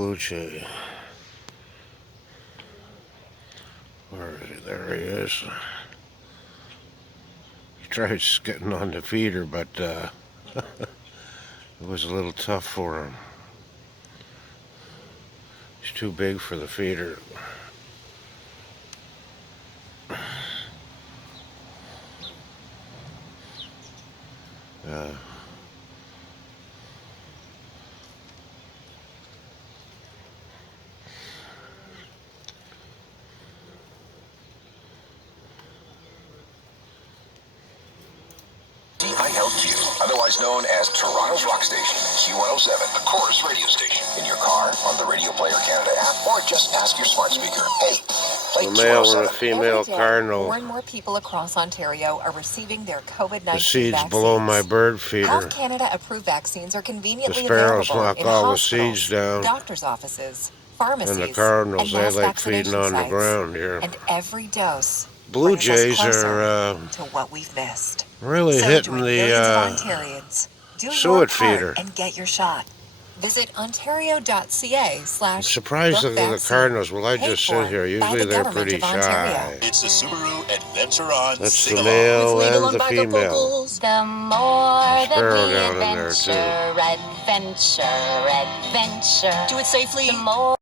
blue jay. Where is he? There he is. He tries getting on the feeder, but it was a little tough for him. He's too big for the feeder. CILQ, otherwise known as Toronto's Rock Station, Q107, the Chorus radio station. In your car, on the Radio Player Canada app, or just ask your smart speaker, hey, play A male and a 207. female cardinal. More and more people across Ontario are receiving their COVID-19 The seeds vaccines. below my bird feeder. Health Canada approved vaccines are The conveniently sparrows available knock in all the hospitals, seeds down. doctors' offices, pharmacies, And the cardinals, and they mass like feeding vaccination on the sites. ground here. And every dose Blue brings us jays closer are to what we've missed. really So hitting join millions of the Ontarians. Do your suet part feeder. and get your shot. Visit ontario.ca/. I'm surprised at the Cardinals. Will I just sit here? Usually they're pretty shy. It's the Subaru Adventure On That's the Sing-Along. male With Legal and the on backup female. vocals. The more that Sparrow we down in there, too. adventure. Do it safely. The more